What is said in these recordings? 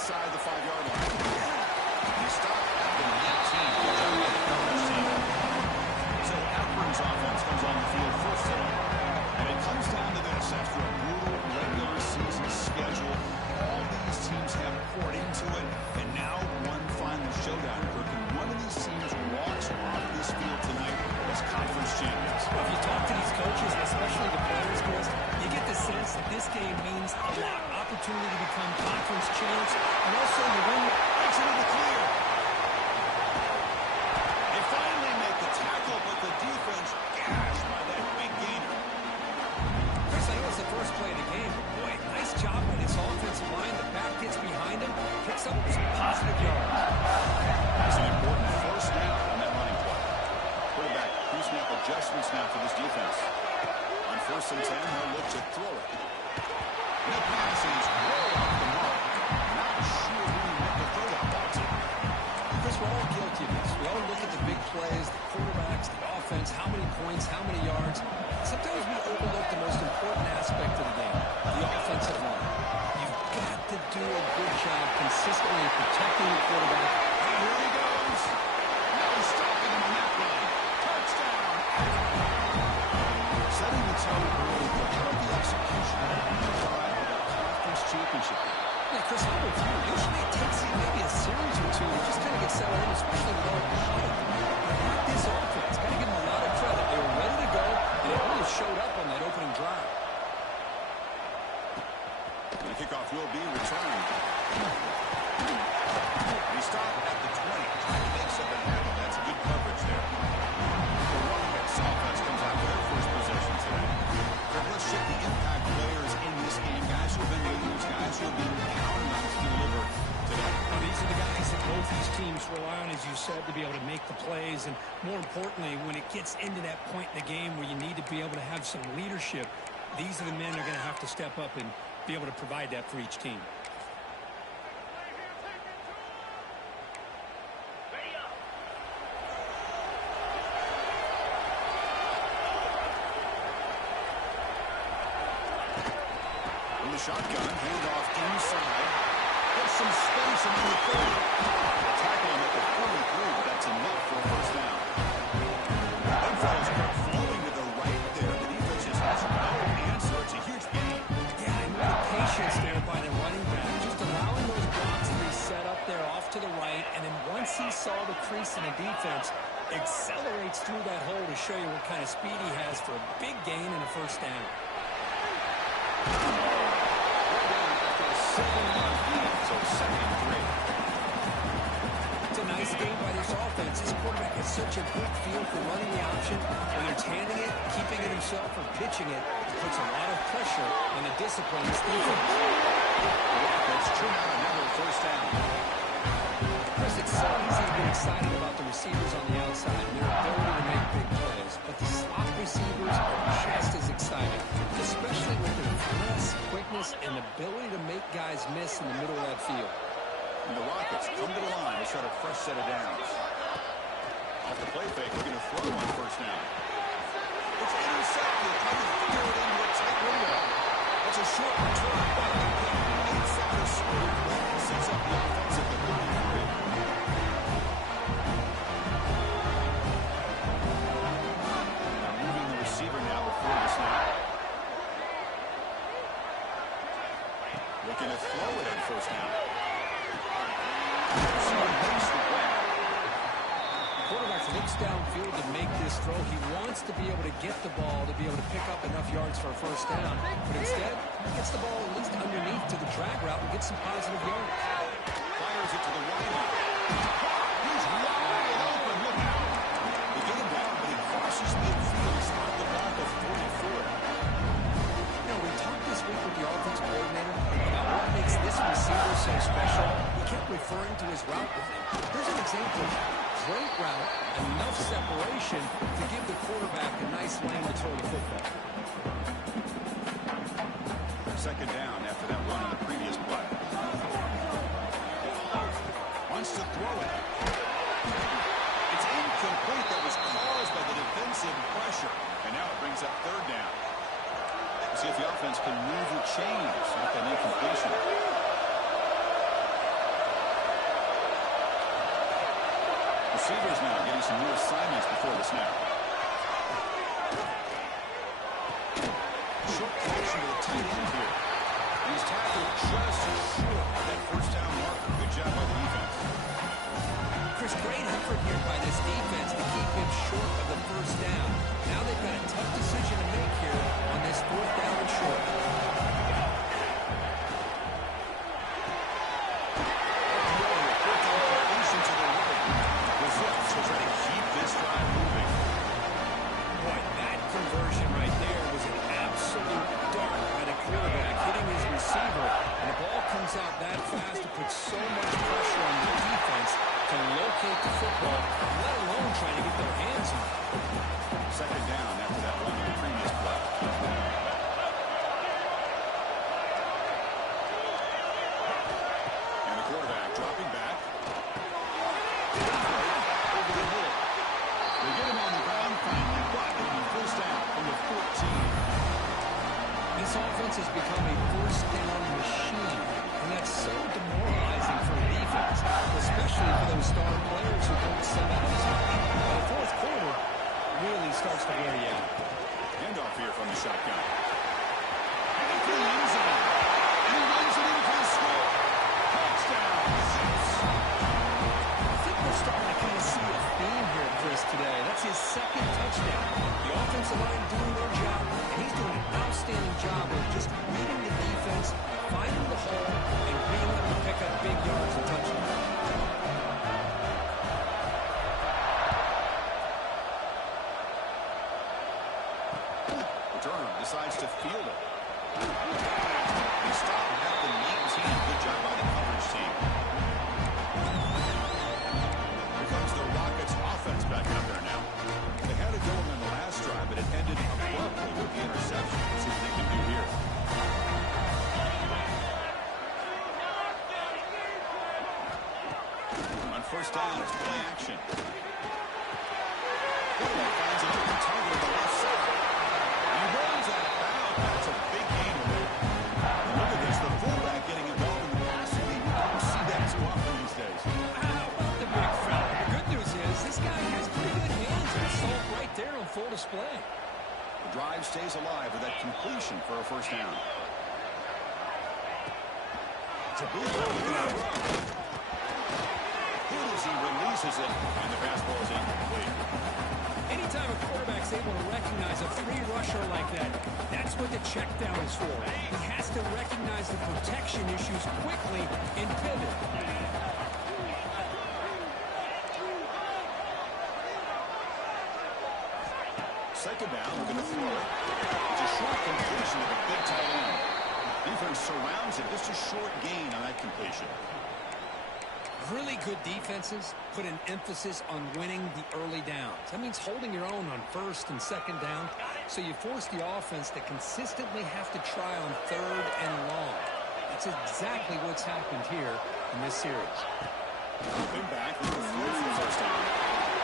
inside the 5-yard line. He stopped at the 19. So Akron's offense comes on the field first today. And it comes down to this. After a brutal regular season schedule, all these teams have poured into it. And now one final showdown. And one of these teams walks off this field tonight as conference champions. If you talk to these coaches, and especially the players, Chris, you get the sense that this game means a lot. Opportunity to become conference champs, and also to win. Right into the clear. They finally make the tackle, but the defense gashed by that big gainer. Chris, I know it's the first play of the game, but boy, nice job by this offensive line. The back gets behind him, picks up some positive yards. That's an important first down on that running play. Quarterback pre-snap adjustments now for this defense. On 1st and 10, they'll look to throw it. The pass is way off the mark. Not sure who he meant to throw that ball to. Chris, we're all guilty of this. We all look at the big plays, the quarterbacks, the offense, how many points, how many yards. Sometimes we overlook the most important aspect of the game, the offensive line. You've got to do a good job consistently protecting the quarterback. And here he goes. No stopping him on that run. Touchdown. Setting the tone early, but how about the execution of the drive of the conference championship? Yeah, Chris, I'm with you. Usually it takes maybe a series or two to just kind of get settled in, especially with all the hype. But not this offense. Got to give them a lot of credit. They were ready to go, and it really showed up on that opening drive. The kickoff will be returned. He stopped at the 20. Makes up the handle. That's good coverage there. The Rockets offense comes out for their first possession today. Let's check the impact players in this game. Guys who have been leaders, guys who have been counting on to deliver today. Now, these are the guys that both these teams rely on, as you said, to be able to make the plays. And more importantly, when it gets into that point in the game where you need to be able to have some leadership, these are the men that are going to have to step up and be able to provide that for each team. From the shotgun, handoff inside. Gets some space in the 30. Tackle him at the 43, but that's enough for a first down. Them fellas kept flowing to the right there. The defense just has no answer. It's a huge gain. Yeah, and the patience there by the running back, just allowing those blocks to be set up there off to the right, and then once he saw the crease in the defense, accelerates through that hole to show you what kind of speed he has for a big gain and a first down. After a 7-yard lead, so 2nd and 3. It's a nice game by this offense. This quarterback has such a good feel for running the option. Whether it's handing it, keeping it himself, or pitching it, it puts a lot of pressure on the discipline of this defense. That's true now, another first down. Chris, it's so easy to get excited about the receivers on the outside and their ability to make big plays. But the slot receivers are just as exciting, especially with their finesse, quickness, and ability to make guys miss in the middle of that field. And the Rockets come to the line to start a fresh set of downs. Off the play fake, looking to throw on first down. It's intercepted, trying to figure it into a tight window. It's a short return, but inside the screen, sets up the offense at the 33. Now moving the receiver now before the snap. Looking to throw it on first down. Quarterback looks downfield to make this throw. He wants to be able to get the ball to be able to pick up enough yards for a first down. But instead, he gets the ball at least underneath to the drag route and gets some positive yards. Fires it to the right. He's wide open. Look out. They get him down, but he crosses midfield. He's not the ball to 44. You know, we talked this week with the offensive coordinator about what makes this receiver so special. He kept referring to his route with him. Here's an example of that. Great route, enough separation to give the quarterback a nice lane to throw the football. 2nd down after that run on the previous play. Wants to throw it. It's incomplete. That was caused by the defensive pressure. And now it brings up 3rd down. Let's see if the offense can move the chains with that incompletion. receivers now getting some new assignments before the snap. Short connection to the tight end here. He's tackled just short of that first down marker. Good job by the defense. Chris, great effort here by this defense to keep him short of the first down. Now they've got a tough decision to make here on this fourth down and short. Boy, that conversion right there was an absolute dart by the quarterback, hitting his receiver. And the ball comes out that fast to put so much pressure on the defense to locate the football, let alone trying to get their hands on it. Second down after that run in the previous play. And the quarterback dropping back. Over the middle. They get him on the ground finally, but it'll be first down from the 14. This offense has become a first down machine, and that's so demoralizing for a defense, especially for those star players who don't send out as much. But the fourth quarter really starts to wear you out. Handoff here from the shotgun. And he throws it. And he runs it in for the score. Touchdown. I think we're starting to kind of see a theme here, Chris, today. That's his second touchdown. The offensive line doing their job, and he's doing an outstanding job of just reading the defense, finding the hole, and being able to pick up big yards and touchdowns. Returner decides to field it. He stopped at the 19. Good job by the coverage team. Here comes the Rockets offense back out there now. They had it going on the last drive, but it ended abruptly with the interception. Let's see what they can do here. On first down, it's play action. Quarterback finds a different target on the left side. He runs out of bounds. That's a big gain away. Look at this. The fullback getting involved in the passing game. You don't see that too often these days. How about the big fella? The good news is this guy has pretty good hands and assault right there on full display. The drive stays alive with that completion for a first down. It's a boot. He releases it, and the pass ball is incomplete. Anytime a quarterback's able to recognize a free rusher like that, that's what the check down is for. He has to recognize the protection issues quickly and pivot. Second down, we're going to throw it. It's a short completion of a big tight end. Defense surrounds it. Just a short gain on that completion. Really good defenses put an emphasis on winning the early downs. That means holding your own on first and second down, so you force the offense to consistently have to try on third and long. That's exactly what's happened here in this series. Dropping back with the throw for the first down.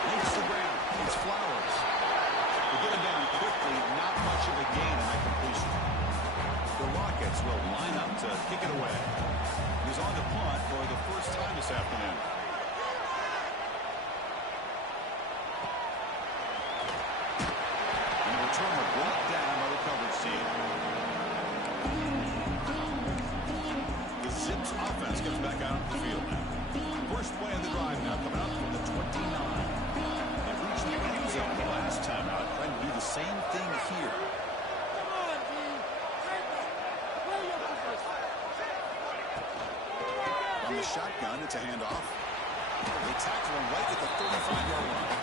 Makes the ground. It's Flowers. They get him down quickly. Not much of a gain on that completion. The Rockets will line up to kick it away. He's on the punt for the first time this afternoon. And the returner brought down by the coverage team. The Zips offense comes back out on the field now. First play of the drive now coming up from the 29. They reached the end zone the last time out. Trying to do the same thing here. On the shotgun, it's a handoff. They tackle him right at the 35-yard line.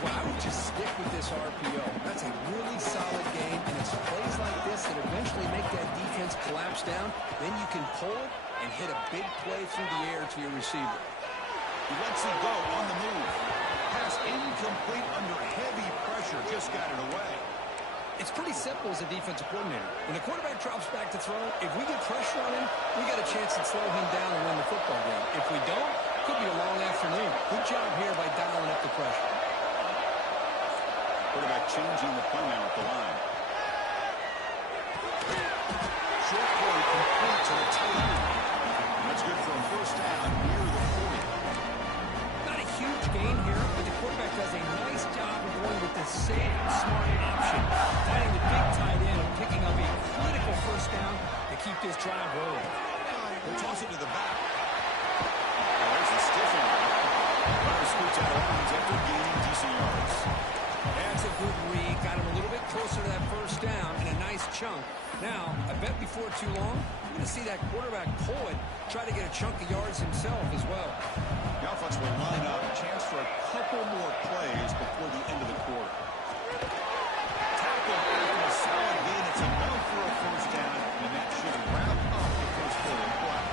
Well, I would just stick with this RPO. That's a really solid game, and it's plays like this that eventually make that defense collapse down. Then you can pull it and hit a big play through the air to your receiver. He lets it go on the move. Pass incomplete under heavy pressure. Just got it away. It's pretty simple as a defensive coordinator. When the quarterback drops back to throw, if we get pressure on him, we got a chance to slow him down and win the football game. If we don't, it could be a long afternoon. Good job here by dialing up the pressure. Quarterback changing the play now at the line. Short play complete to the tight end. And that's good for a first down near the 40. Not a huge down and a nice chunk. Now, I bet before too long, you're going to see that quarterback pull it, try to get a chunk of yards himself as well. The offense will line up. A chance for a couple more plays before the end of the quarter. Tackle after a solid gain. It's enough for a first down, and that should wrap up the first quarter of play.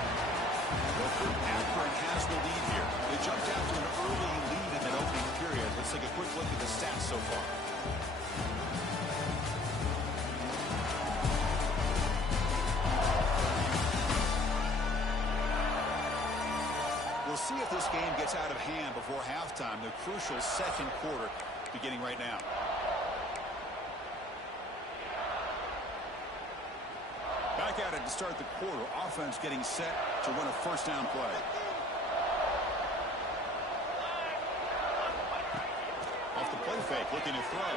Akron has the lead here. They jumped out to an early lead in that opening period. Let's take a quick look at the stats so far. We'll see if this game gets out of hand before halftime. The crucial second quarter beginning right now. Back at it to start the quarter. Offense getting set to run a first down play. Off the play fake, looking to throw.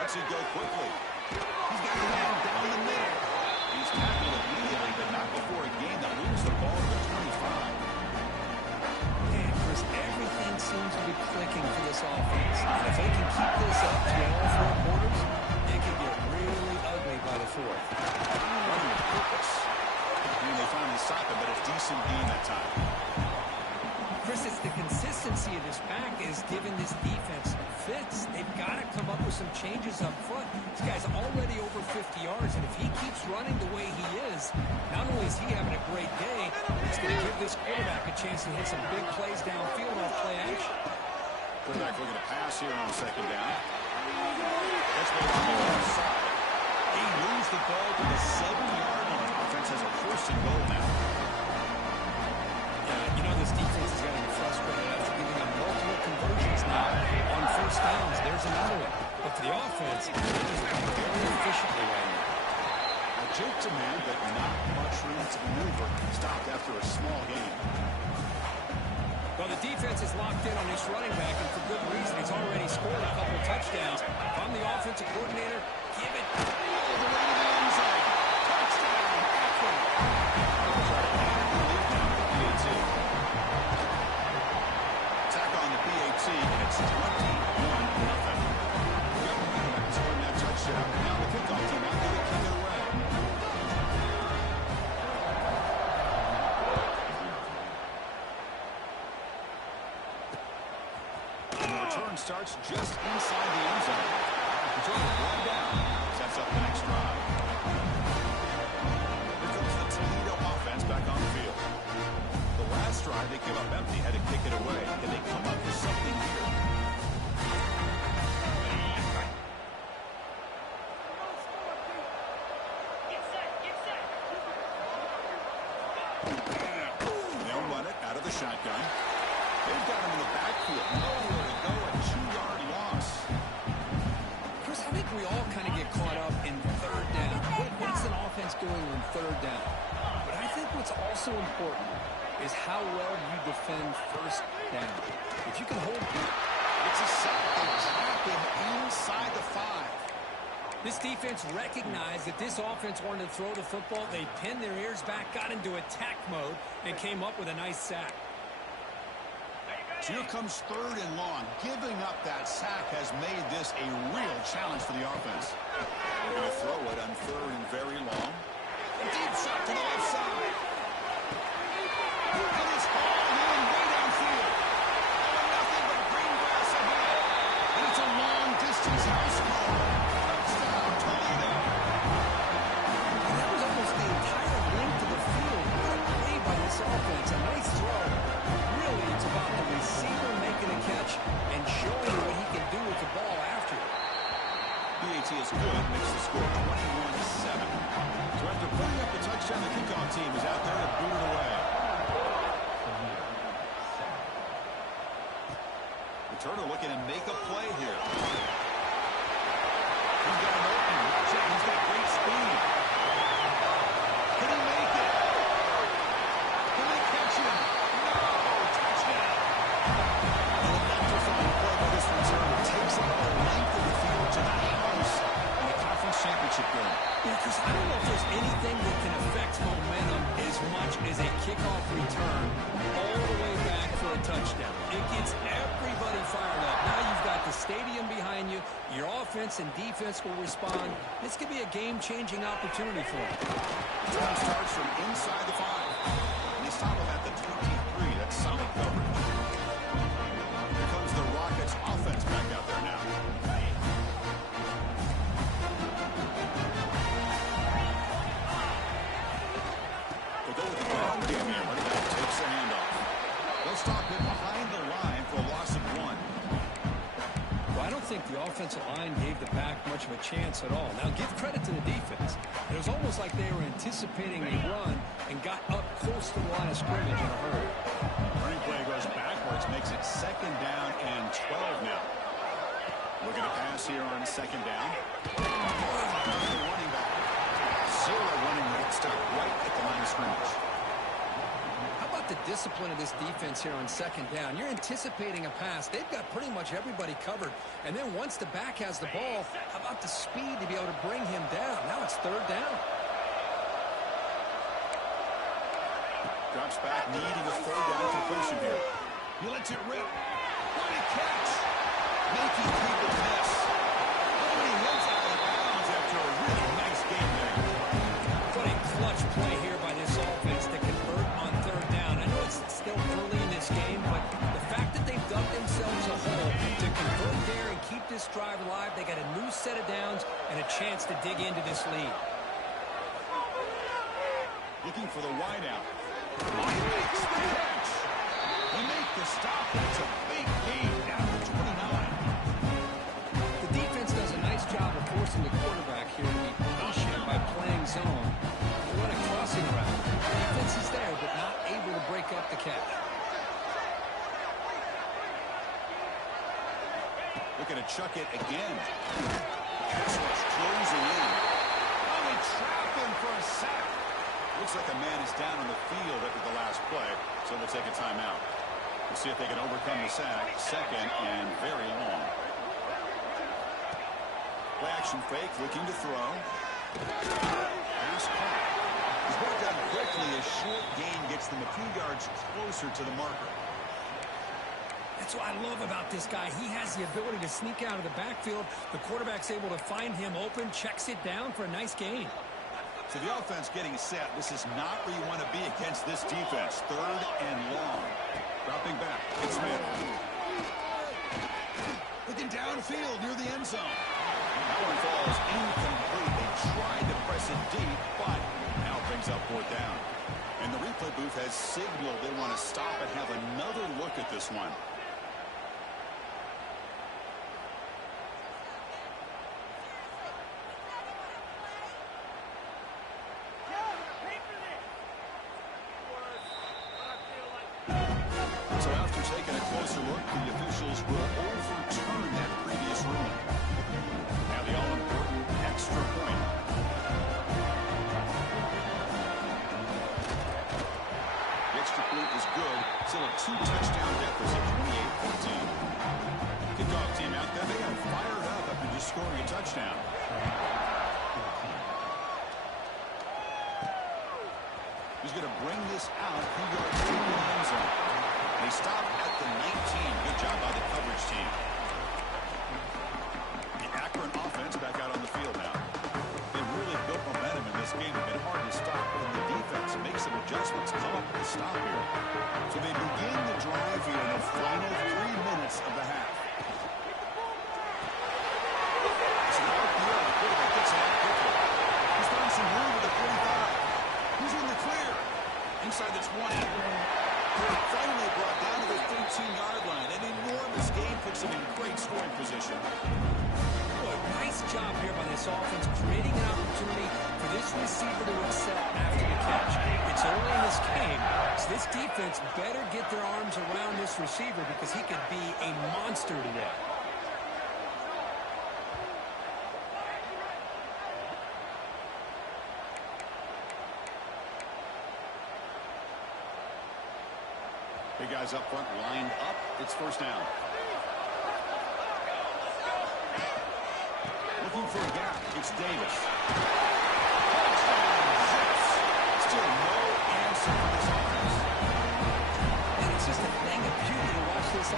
Lets it go quickly. He's got a man down the middle. He's tackled immediately, but not before a gain that moves the ball to the 25. Man, Chris, everything seems to be clicking for this offense. And if they can keep this up through all four quarters, it can get really ugly by the fourth. Running with purpose. I mean, they finally stop it, but a decent gain that time. Chris, it's the consistency of this pack is giving this defense fits. They've got to come up with some changes up front. This guy's already over 50 yards, and if he keeps running the way he is, not only is he having a great day, it's going to give this quarterback a chance to hit some big plays downfield off play action. Quarterback looking to pass here on second down. That's made on the left side. He moves the ball to the 7-yard line. Offense has a first and goal now. You know this defense is getting frustrated after giving up multiple conversions now on first downs. There's another one. But for the offense, they're just playing very efficiently right now. A joke to man, but not much room to maneuver. Stopped after a small gain. Well, the defense is locked in on this running back, and for good reason. He's already scored a couple of touchdowns. If I'm the offensive coordinator, give it all the way to the end zone. Touchdown, Akron. Attack on the PAT, and it's 21-0. Scoring that touchdown. Now the kickoff team out there to kick it away. And the return starts just inside the end zone. Return right down. Sets up the next drive. Here comes the Toledo offense back on the field. The last drive, they came up empty, had to kick it away. Can they come up with something here? They'll run it out of the shotgun. They've got him in the backfield. Nowhere to go, a 2-yard loss. Chris, I think we all kind of get caught up in third down. What's an offense doing on third down? But I think what's also important is how well you defend first down. If you can hold it. It's a sack. They trap him inside the 5. This defense recognized that this offense wanted to throw the football. They pinned their ears back, got into attack mode, and came up with a nice sack. So here comes third and long. Giving up that sack has made this a real challenge for the offense. They're going to throw it on third and very long. A deep shot to the left side. And it's hauled in way downfield. Oh, nothing but green grass ahead. And it's a long-distance house call. Touchdown, Toledo. And that was almost the entire length of the field. What a play by this offense. A nice throw. Really, it's about the receiver making a catch and showing what he can do with the ball after it. PAT is good. Makes the score 21-7. So after putting up the touchdown, the kickoff team is out there to boot it away. Returner looking to make a play here. He's got an open. Watch out. He's got great speed. Can he make it? Can they catch him? No! Touchdown. An electrifying play by this returner. Takes it the length of the field to the house in the conference championship game. Yeah, because I don't know if there's anything that can affect momentum as much as a kickoff return all the way back for a touchdown. It gets everybody fired up. Now you've got the stadium behind you. Your offense and defense will respond. This could be a game-changing opportunity for them. Time starts from inside the 5. And they stop him at the 23. That's solid coverage. Here comes the Rockets offense back out there now. They'll go with the ground game here. Running back takes the handoff. They'll stop him behind the line for a loss of 1. Well, I don't think the offensive line gave the back much of a chance at all. Now, give credit to the defense. It was almost like they were anticipating a run and got up close to the line of scrimmage in a hurry. Replay goes backwards, makes it 2nd down and 12 now. Looking to pass here on 2nd down. Running back. 0 running to get stopped right at the line of scrimmage. How about the discipline of this defense here on 2nd down? You're anticipating a pass. They've got pretty much everybody covered. And then once the back has the ball, how about the speed to be able to bring him down? Now it's 3rd down. Drops back, needing a 3rd down completion here. He lets it rip. What a catch! Making people miss. Nobody hits out of bounds after a really nice game there. What a clutch play here by this offense to convert on 3rd down. I know it's still early in this game, but the fact that they've dug themselves a hole to convert there and keep this drive alive, they got a new set of downs and a chance to dig into this lead. Looking for the wideout. He makes the catch. They make the stop. It's a big gain down to 29. The defense does a nice job of forcing the quarterback here to be patient by playing zone. They run a crossing route. The defense is there, but not able to break up the catch. Looking to chuck it again. Pass rush closing in. Oh, they trap him for a sack. Looks like a man is down on the field after the last play, so they'll take a timeout. We'll see if they can overcome the sack. 2nd and very long. Play action fake, looking to throw. Pass caught. He's brought down quickly. A short gain gets them a few yards closer to the marker. That's what I love about this guy. He has the ability to sneak out of the backfield. The quarterback's able to find him open, checks it down for a nice gain. So the offense getting set. This is not where you want to be against this defense. 3rd and long. Dropping back. It's Smith. Looking downfield near the end zone. That one falls incomplete. They tried to press it deep, but now brings up 4th down. And the replay booth has signaled they want to stop and have another look at this one. So after taking a closer look, the officials will overturn that previous ruling. Now the all-important extra point. The extra point is good. Still a 2-touchdown deficit, 28-14. Kickoff team out there. They are fired up after just scoring a touchdown. He's going to bring this out 2 yards to the end zone. They stop at the 19. Good job by the coverage team. The Akron offense back out on the field now. They really built momentum in this game. It's been hard to stop. And the defense makes some adjustments. Come up with a stop here. So they begin the drive here in the final 3 minutes of the half. So now the quarterback gets it out quickly. He's found some room with the 45. He's in the clear. Inside the 20. Finally brought down to the 13-yard line. An enormous gain puts him in great scoring position. Boy, nice job here by this offense, creating an opportunity for this receiver to excel after the catch. It's early in this game, so this defense better get their arms around this receiver because he could be a monster today. Big guys up front lined up. It's 1st down. Looking for a gap. It's Davis. Still no answer for this offense. And it's just a thing of beauty to watch this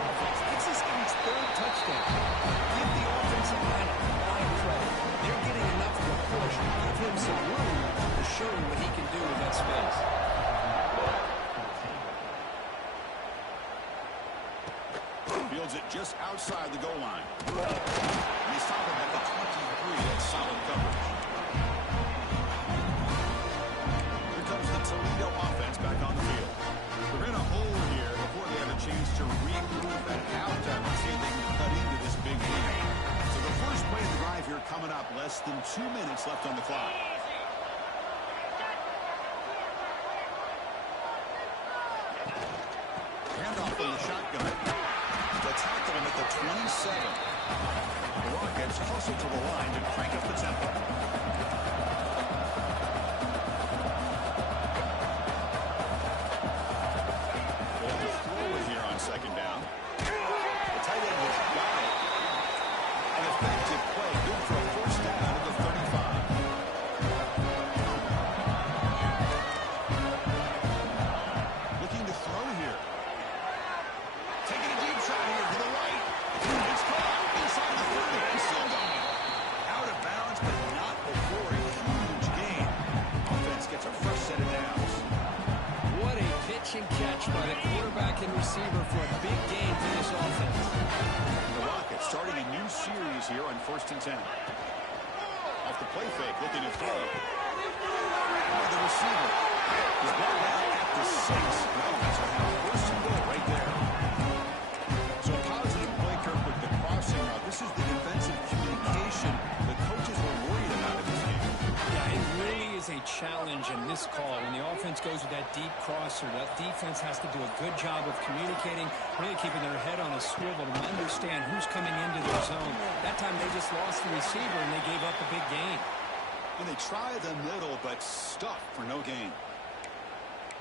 less than 2 minutes left on the clock. Handoff from the shotgun. The tackle him at the 27. The Rockets hustle to the line to crank up the tempo. Going to throw it here on second down. The tight end has got it. An effective play, good for a first down at the 35. Looking to throw here. Taking a deep shot here to the right. It's caught inside the 30 and still going. Out of bounds, but not before a huge gain. Offense gets a fresh set of downs. What a pitch and catch by the quarterback and receiver for a big gain for this offense. The Rockets starting a new series here on 1st and 10. Off the play fake, looking to throw. The receiver is brought down at the 6. The offense will have 1st and goal right there. So a positive play, Kirk, with the crossing route. This is the defensive communication the coaches were worried about in this game. Yeah, it really is a challenge in this call. When the offense goes with that deep crosser, that defense has to do a good job of communicating, really keeping their head on a swivel to understand who's coming into their zone. That time they just lost the receiver and they gave up a big gain. And they try the middle, but stuck for no gain.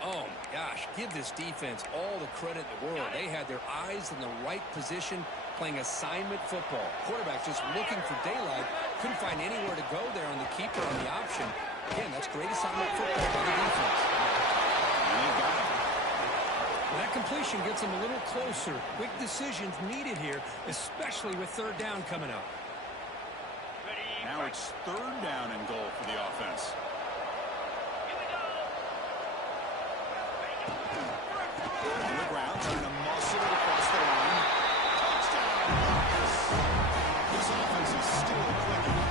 Oh, my gosh, give this defense all the credit in the world. They had their eyes in the right position, playing assignment football. Quarterback just looking for daylight, couldn't find anywhere to go there on the keeper on the option. Again, that's great assignment football by the defense. And they got him. Well, that completion gets them a little closer. Quick decisions needed here, especially with 3rd down coming up. Now it's 3rd down and goal for the offense. On the ground, trying to muscle it across the line. Touchdown! This offense is still clicking.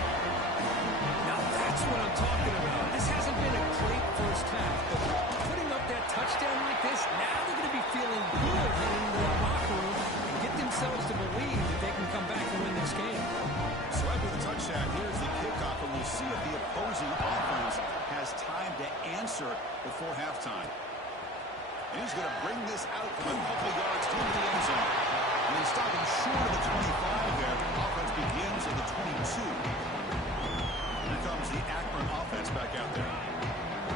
Now that's what I'm talking about. This hasn't been a great first half, but putting up that touchdown like this, now they're going to be feeling good heading into that locker room and get themselves to believe that they can come back and win this game. So after the touchdown, here's the kickoff, and we'll see if the opposing offense has time to answer before halftime. And he's going to bring this out from a couple of yards into the end zone. And they stop him short of the 25 there. Offense begins at the 22. Here comes the Akron offense back out there.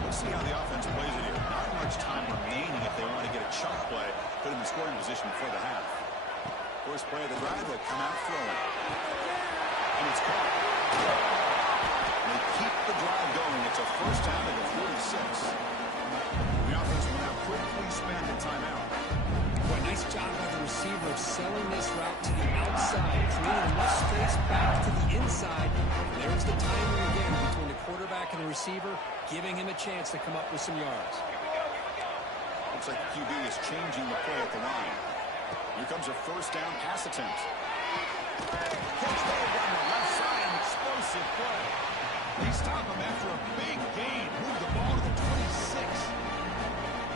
Let's see how the offense plays it here. Not much time remaining if they want to get a chunk play. Put them in scoring position before the half. First play of the drive, they'll come out throwing. And it's caught. And they keep the drive going. It's a first down at the 46. The offense will now quickly spend a timeout. Boy, nice job by the receiver of selling this route to the outside, creating enough space back to the inside. And there's the timing again between the quarterback and the receiver, giving him a chance to come up with some yards. Looks like the QB is changing the play at the line. Here comes a first down pass attempt. Catch ball down the left side, an explosive play. They stop him after a big gain. Move the ball to the 26.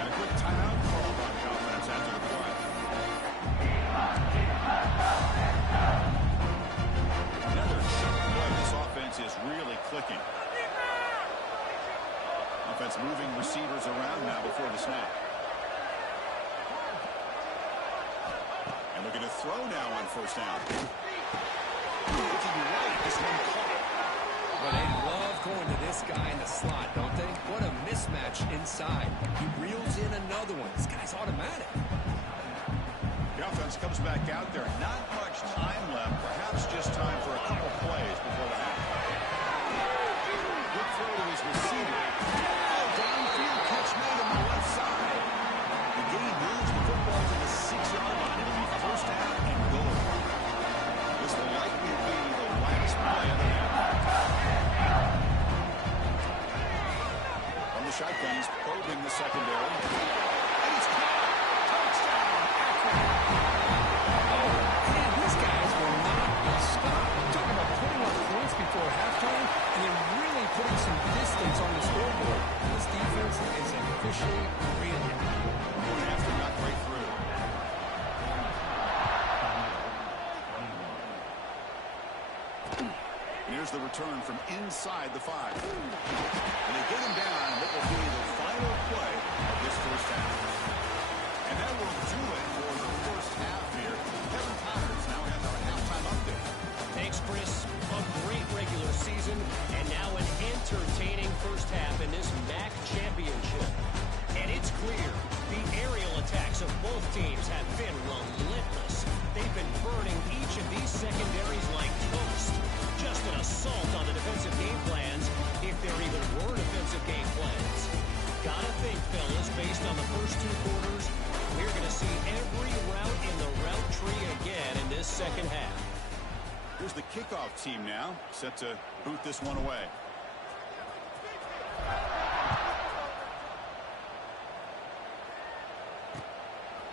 And a quick timeout call by the offense after the play. Another chunk play. This offense is really clicking. Offense moving receivers around now before the snap. And looking to throw now on first down. Looking right, this one caught. Well, they love going to this guy in the slot, don't they? What a mismatch inside. He reels in another one. This guy's automatic. The offense comes back out there. Not much time left. Perhaps just time for a couple plays before the half. Good throw to his receiver. Oh, downfield catch made on the left side. The gain moves the football to the 6-yard line. It'll be first down and goal. This will likely be the last play of the half. From the shotgun, he's probing the secondary. And it's caught. Touchdown, Akron. Man, these guys will not be stopped. Talking about putting up points before halftime, and they're really putting some distance on the scoreboard. This defense is officially really. Going after, not right through. And here's Here's the return from inside the 5. And they get him down on what will be the final play of this first half. And that will do it for the first half here. Kevin Powers now has our halftime update. Thanks, Chris. A great regular season, and now an entertaining first half in this MAC championship. And it's clear, the aerial attacks of both teams have been relentless. They've been burning each of these secondaries like toast. Just an assault on the defensive game plans, if there even were defensive game plans. Gotta think, fellas, based on the first 2 quarters, we're going to see every route in the route tree again in this second half. Here's the kickoff team now, set to boot this one away.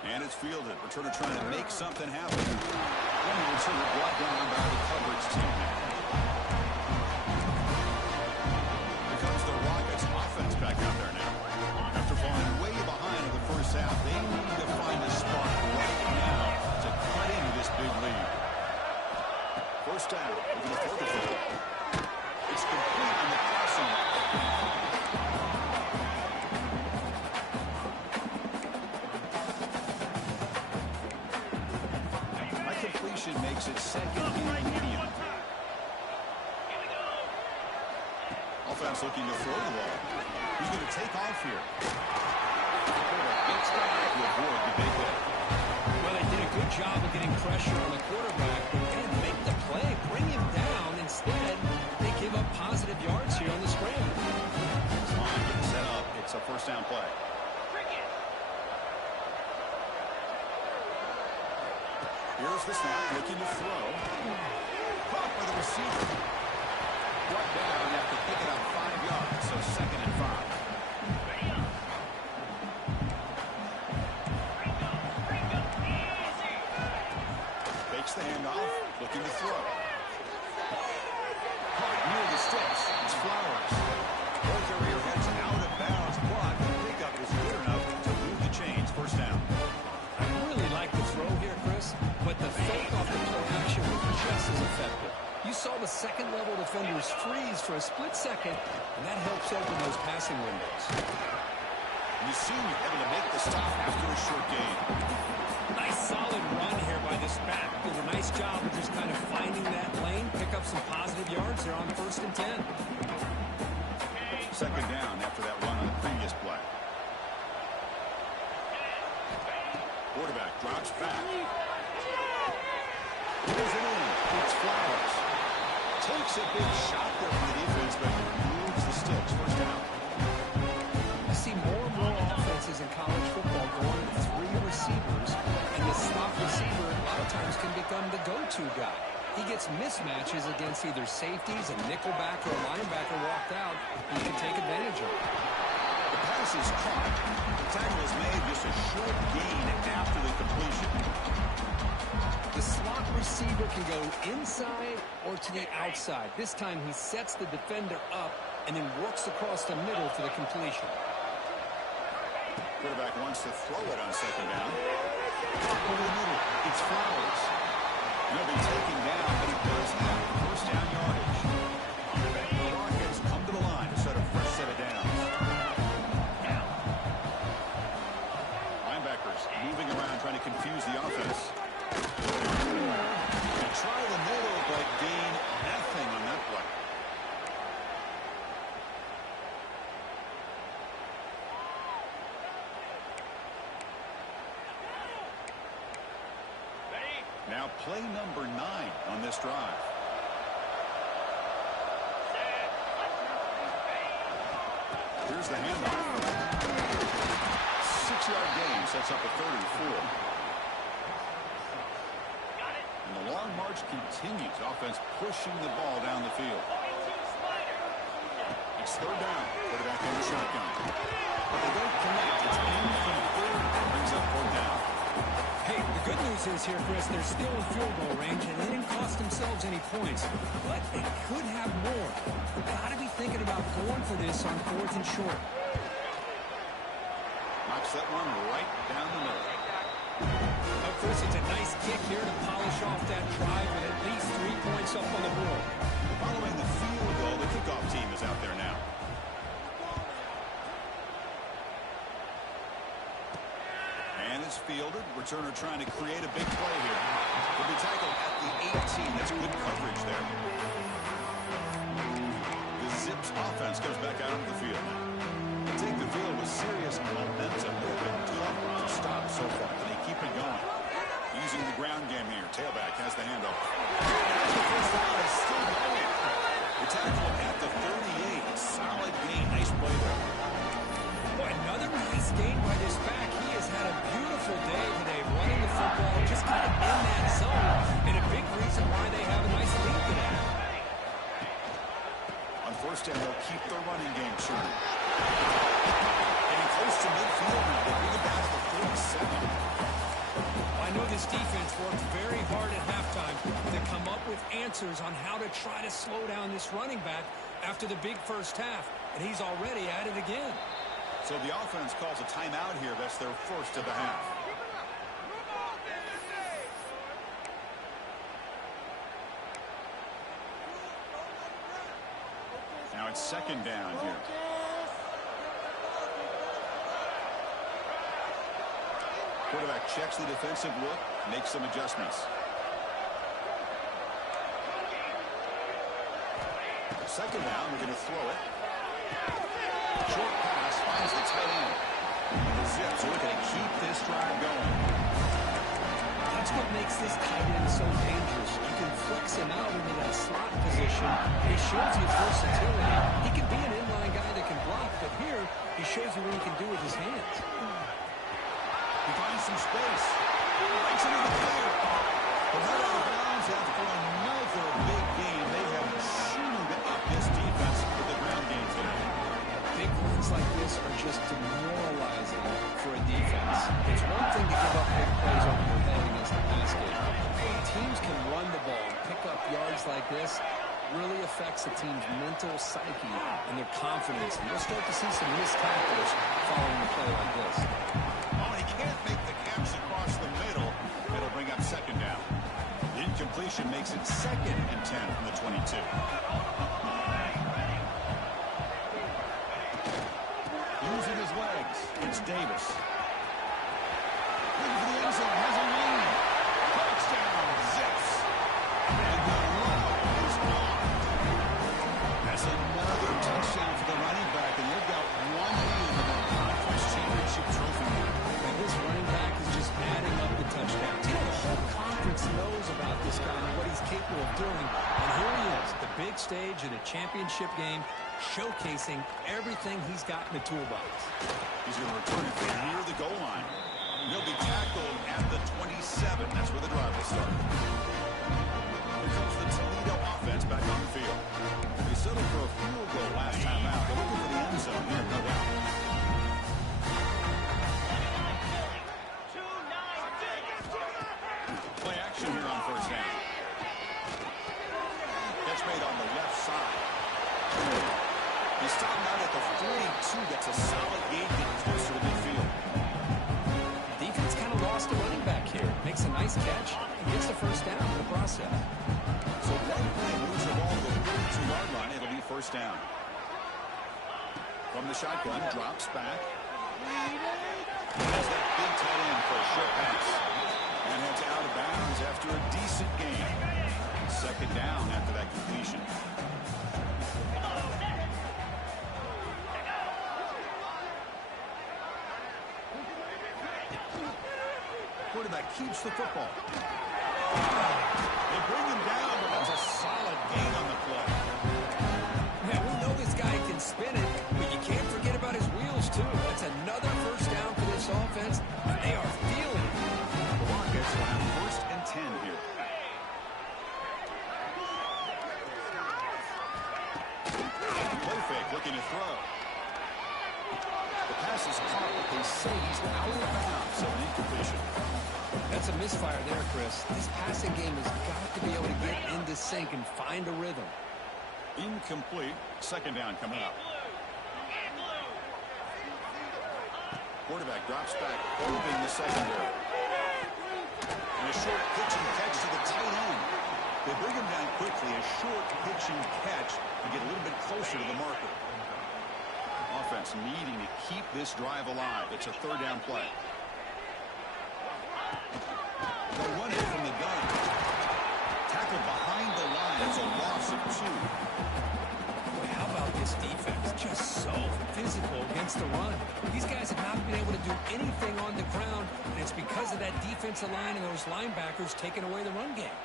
And it's fielded. Returner trying to make something happen. And the returner brought down by the coverage team. Here comes the Rockets offense back out there now. After falling way behind in the first half, they need to find a spark right now to cut into this big lead. First down, we're going to throw the football. It's complete in the passing lane. That completion makes it second and medium. Offense looking to throw the ball. Who's going to take off here? Gets back to avoid the big hit. Well, they did a good job of getting pressure on the quarterback, but they didn't make the play, bring him down. Instead, they give up positive yards here on the scramble. Line getting set up. It's a first down play. Here's the snap, looking to throw. Caught by the receiver. Brought down after picking up 5 yards, so second and 5. Fakes the handoff, looking to throw. Caught near the sticks. It's Flowers. Ball carrier heads out of bounds, but the pickup is good enough to move the chains. First down. I really like the throw here, Chris, but the fake off the play action was just as effective. You saw the second-level defenders freeze for a split second, and that helps open those passing windows. Mussini able to make the stop after a short gain. Nice solid run here by this back. Did a nice job of just kind of finding that lane, pick up some positive yards. They're on 1st and 10. Second down after that run on the previous play. Quarterback drops back. Pulls it in. It's Flowers. Takes a big shot there from the defense, but moves the sticks. First down. I see more and more offenses in college football going with 3 receivers, and the slot receiver a lot of times can become the go-to guy. He gets mismatches against either safeties, a nickelback, or a linebacker walked out. He can take advantage of it. The pass is caught. The tackle is made, just a short gain after the completion. The slot receiver can go inside or to the outside. This time he sets the defender up and then works across the middle for the completion. Quarterback wants to throw it on second down. Over the middle, it's Flowers. He'll be taken down, but he does have first down yardage. The Rockets come to the line to set a fresh set of downs. Linebackers moving around, trying to confuse the offense. They try the middle, but gain nothing on that play. Now play number 9 on this drive. Here's the handoff. 6-yard gain sets up a 3rd and 4. And the long march continues. Offense pushing the ball down the field. It's 3rd down. Quarterback in the shotgun. But they don't connect. It's in from 3rd and brings up 4th down. Hey, the good news is here, Chris, they're still in field goal range, and they didn't cost themselves any points. But they could have more. Got to be thinking about going for this on 4th and short. Knocks that one right down the middle. Of course, it's a nice kick here to polish off that drive with at least 3 points up on the board. Following the field goal, the kickoff team is out there now. And it's fielded. Returner trying to create a big play here. Will be tackled at the 18. That's good coverage there. The Zips offense goes back out onto the field. They take the field with serious momentum. They've been tough to stop so far. Can they keep it going? Using the ground game here. Tailback has the handoff. The first down is still going. They tackle at the 38. Solid gain. Nice play there. Boy, another nice gain by this back. He has had a beautiful day today running the football, just kind of in that zone, and a big reason why they have a nice lead today. On first down, they'll keep their running game churning. Getting close to midfield now. They bring it back to the 47. I know this defense worked very hard at halftime to come up with answers on how to try to slow down this running back after the big first half, and he's already at it again. So the offense calls a timeout here. That's their first of the half. Now it's second down here. Quarterback checks the defensive look, makes some adjustments. Second down, we're going to throw it. Short pass finds the tight end. The Zips are looking to keep this drive going. That's what makes this tight end so dangerous. You can flex him out into that slot position. He shows his versatility. He can be an inline guy that can block, but here he shows you what he can do with his hands. He finds some space. Breaks into the clear. But not out of bounds after another big game. They have chewed up this defense with the ground game today. Big runs like this are just demoralizing for a defense. It's one thing to give up big plays over your head against the pass game. When teams can run the ball and pick up yards like this, really affects the team's mental psyche and their confidence. And you'll start to see some missed tackles following a play like this. Oh, he can't make the catch across the middle. It'll bring up second down. The incompletion makes it 2nd and 10 from the 22. Using his legs, it's Davis. Looking for the end zone, has a lead. Touchdown, Zips. And the run is on. That's another touchdown for the running back, and they've got one hand in the conference championship trophy. And this running back is just adding up the touchdowns. You know, the whole conference knows about this guy and what he's capable of doing. And here he is, the big stage in a championship game, showcasing everything he's got in the toolbox. He's going to return it from near the goal line. He'll be tackled at the 27. That's where the drive will start. Here comes the Toledo offense back on the field. They settled for a field goal last time out. They're looking for the end zone here, no doubt. Play action here on first down. Catch made on the left side. He's stopped out at the 42. That's a solid gain getting closer to midfield. Defense kind of lost a running back here. Makes a nice catch and gets the first down in the process. So one play moves the ball to the 32-yard line. It'll be first down. From the shotgun, drops back. Has that big tight end for a short pass. And heads out of bounds after a decent gain. Second down after that completion. Quarterback keeps the football. They bring him down, but that's a solid gain on the play. Man, we know this guy can spin it, but you can't forget about his wheels, too. That's another first down for this offense, and they are feeling it. The Rockets will have first and 10 here. Play fake, looking to throw. The pass is caught, but they say he's out of bounds, so an incompletion. That's a misfire there, Chris. This passing game has got to be able to get into sync and find a rhythm. Incomplete. Second down coming up. Quarterback drops back, probing the secondary. And a short pitch and catch to the tight end. They bring him down quickly, a short pitch and catch to get a little bit closer to the marker. Offense needing to keep this drive alive. It's a third down play. They'll run it from the gun. Tackled behind the line. It's a loss of 2. Boy, how about this defense? Just so physical against the run. These guys have not been able to do anything on the ground, and it's because of that defensive line and those linebackers taking away the run game.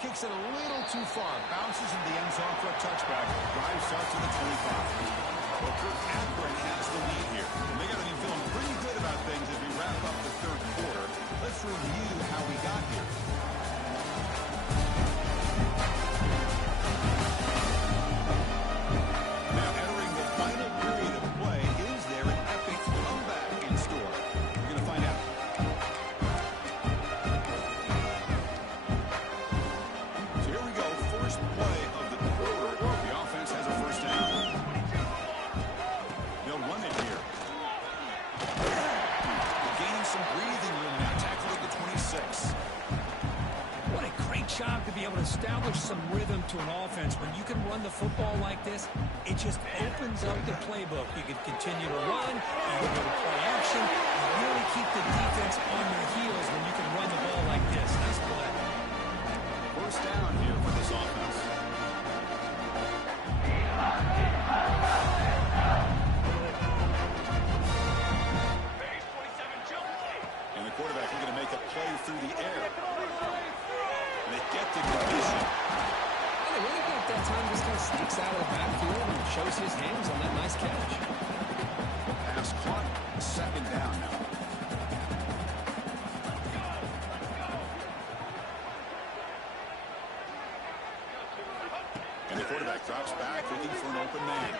Kicks it a little too far. Bounces in the end zone for a touchback. Drive starts to the 25. Well, Kirk Akron has the lead here. And they got to be feeling pretty good about things as we wrap up the third quarter. Let's review how we got here. Now entering the final period of play, is there an epic comeback in store? We're going to find out. So here we go, first play of the quarter. The offense has a first down. They'll run it here. Gaining some breathing room now. Tackled at the 26. What a great job to be able to establish some rhythm to an offense. When you can run the football like this, it just opens up the playbook. You can continue to run, you can go to play action, you really keep the defense on their heels when you can run the ball like this. Nice play. First down here for this offense. And the quarterback is going to make a play through the air. And they get the division. Well, they really good at that time. Just kind of sneaks out of the backfield and shows his hands on that nice catch. Pass caught. Second down now. And the quarterback drops back, looking for an open man.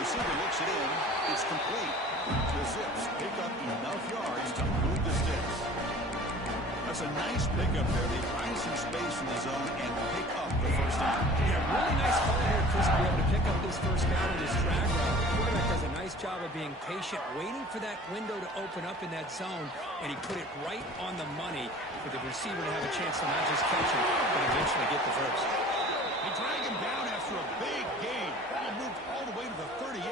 Receiver looks it in. It's complete. The Zips pick up enough yards to move the sticks. That's a nice pickup there. They find some space in the zone and pick up the first down. Yeah, really nice call here, Chris, to be able to pick up this first down in this drag route. The quarterback does a nice job of being patient, waiting for that window to open up in that zone, and he put it right on the money for the receiver to have a chance to not just catch it, but eventually get the first. They drag him down after a big gain. Ball moved all the way to the 38.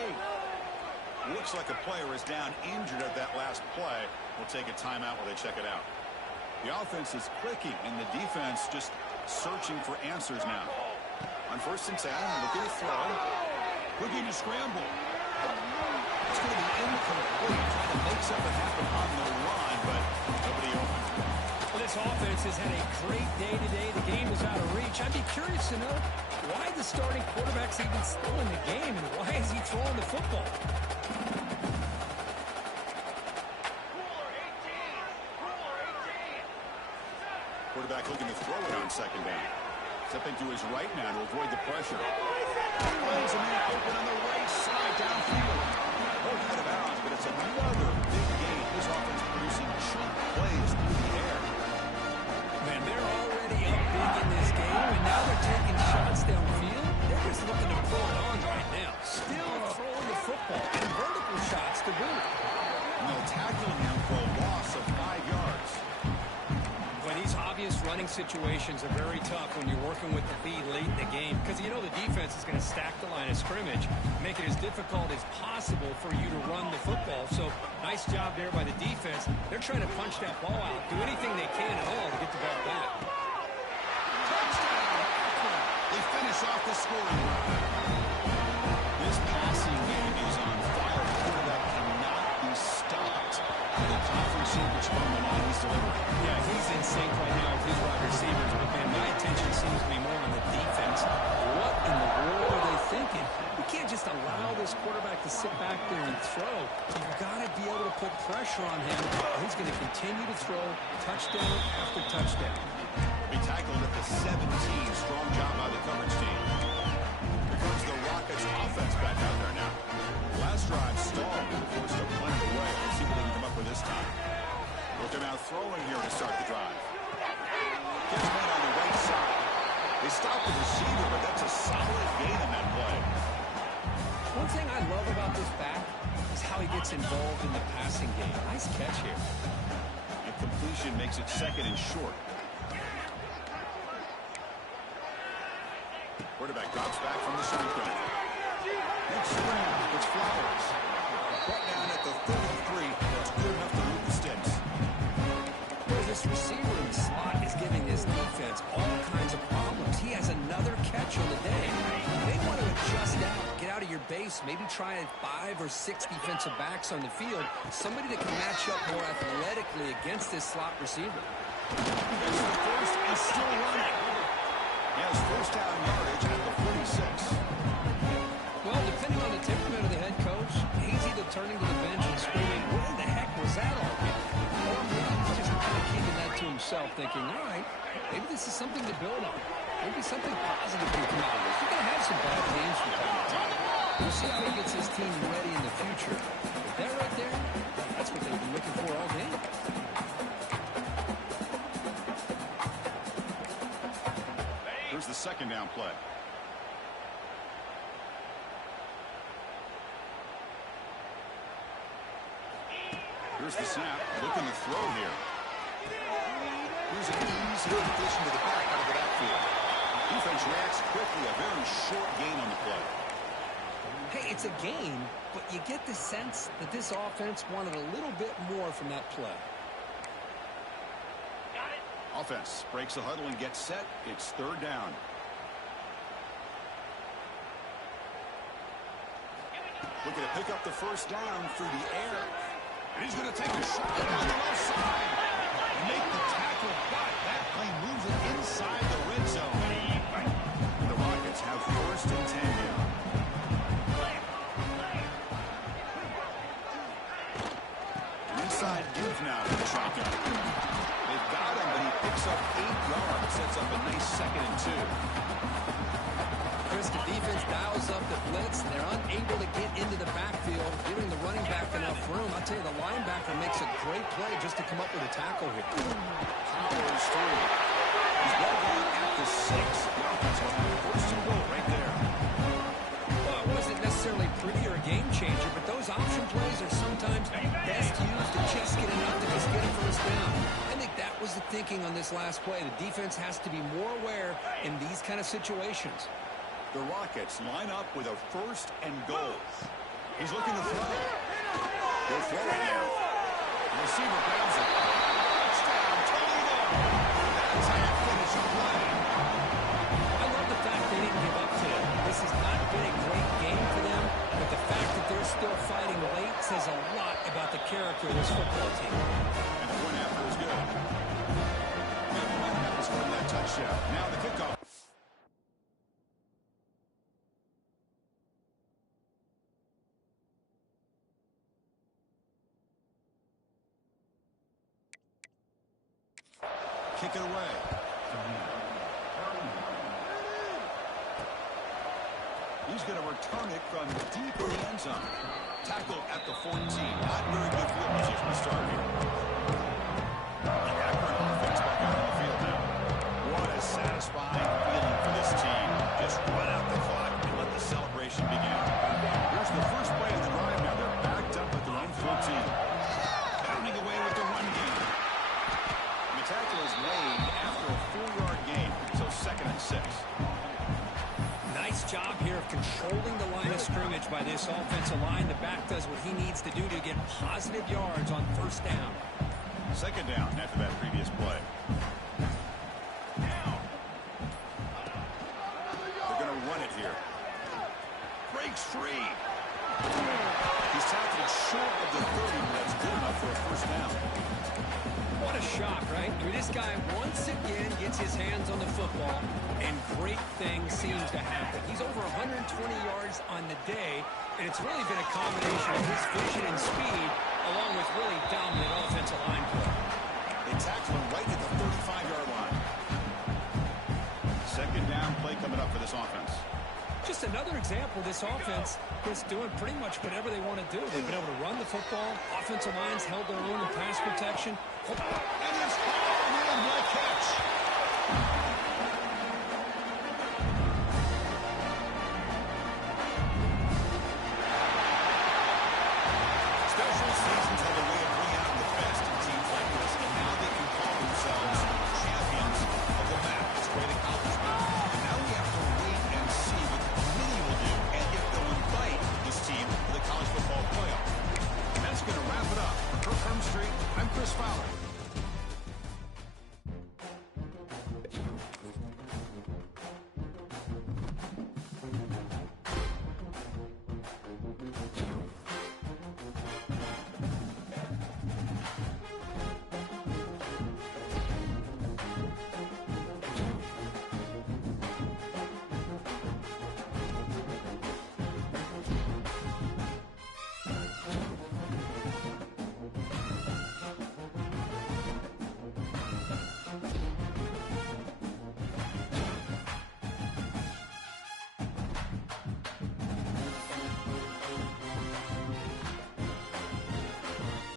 Looks like a player is down injured at that last play. We'll take a timeout while they check it out. The offense is clicking, and the defense just searching for answers now. On first and 10, looking to throw. Looking to scramble. It's going to be incomplete. Trying to make something happen on the run, but nobody open. Well, this offense has had a great day today. The game is out of reach. I'd be curious to know why the starting quarterback's even still in the game, and why is he throwing the football? Quarterback looking to throw it on second down. Stepping to his right now to avoid the pressure. Finds a man open on the right side downfield. Both out of bounds, but it's another big gain. This offense producing chunk plays through the air. Man, they're already up big in this game, and now they're taking shots downfield. They're just looking to pull it on right now. Still throwing the football, and vertical shots to boot. And they'll tackle him for a loss of 5 yards. Well, these obvious running situations are very tough when you're working with the lead late in the game, because you know the defense is going to stack the line of scrimmage, make it as difficult as possible for you to run the football. So nice job there by the defense. They're trying to punch that ball out, do anything they can at all to get the ball back. Touchdown! They finish off the scoring run. This passing game is on fire. The quarterback cannot be stopped. The conference secrets from the line he's delivering. Yeah, he's in sync right now with his wide receivers, but man, my attention seems to be more on the defense. What in the world are they thinking? We can't just allow this quarterback to sit back there and throw. You've got to be able to put pressure on him. He's going to continue to throw touchdown after touchdown. He tackled at the 17. Strong job by the coverage team. Here comes the Rockets offense back out there now. Last drive stalled and forced a punt away. Let's see what they can come up with this time. Looking out throwing here to start the drive. Gets one on the right side. They stop the receiver, but that's a solid gain on that play. One thing I love about this back is how he gets involved in the passing game. Nice catch here. And completion makes it second and short. shotgun. Next snap, it's Flowers. Brought down at the 33. That's good enough to move the sticks. Well, this receiver in the slot is giving this defense all kinds of problems. He has another catch on the day. They want to adjust out, get out of your base, maybe try 5 or 6 defensive backs on the field, somebody that can match up more athletically against this slot receiver. There's the first and still running. He has first down yardage at the 46. Well, depending on the temperament of the head coach, he's either turning to the bench and screaming, what in the heck was that all about? Or maybe he's just kind of keeping that to himself, thinking, all right, maybe this is something to build on. Maybe something positive can come out of this. You're going to have some bad games from time to time. We'll see how he gets his team ready in the future. But that right there, that's what they've been looking for all game. Here's the second down play. Here's the snap. Looking to throw here. Here's an easy completion to the back out of the backfield. Defense reacts quickly. A very short gain on the play. Hey, it's a game, but you get the sense that this offense wanted a little bit more from that play. Offense breaks the huddle and gets set. It's third down. Looking to pick up the first down through the air. And he's going to take a shot on the left side. And make the tackle, but that play moves it inside the red zone. The Rockets have first and 10 here. An inside give now to the shotgun. They've got him, but he picks up 8 yards. Sets up a nice 2nd and 2. Chris, the defense dials up the blitz, and they're unable to get into the backfield, giving the running back enough room. I'll tell you, the linebacker makes a great play just to come up with a tackle here. Powers through. He's well gone at the 6. The offense has first and goal right there. Well, it wasn't necessarily pretty or a game changer, but those option plays are sometimes best used to just get enough to just get a first down. I think that was the thinking on this last play. The defense has to be more aware in these kind of situations. The Rockets line up with a first and goal. He's looking to throw. He'll throw it now. The receiver grabs it. Touchdown, Toledo. That's how you finish a play. I love the fact they didn't give up today. This has not been a great game for them, but the fact that they're still fighting late says a lot about the character of this football team. And the one after is good. And the one after scoring that touchdown. Now the kickoff. Kick it away. He's going to return it from deep in the end zone. Tackle at the 14. Not very good field position to start here. The Akron offense back out on the field now. What a satisfying feeling for this team. Just run out the clock and let the celebration begin. Here's the first play of the drive now. They're backed up at their own 14. Pounding away with the run game. The tackle is made after a 4-yard gain, so 2nd and 6. Nice job here of controlling the line of scrimmage by this offensive line. The back does what he needs to do to get positive yards on first down. 2nd down after that previous play. They're going to run it here. Breaks free. He's tackled short of the 30, but that's good enough for a first down. What a shock, right? I mean, this guy once again gets his hands on the football, and great things seem to happen. He's over 120 yards on the day, and it's really been a combination of his vision and speed, along with really dominant offensive line play. They tackle him right at the 35-yard line. 2nd down play coming up for this offense. Just another example of this offense is doing pretty much whatever they want to do. They've been able to run the football. Offensive lines held their own in pass protection. And it's hard. What a catch.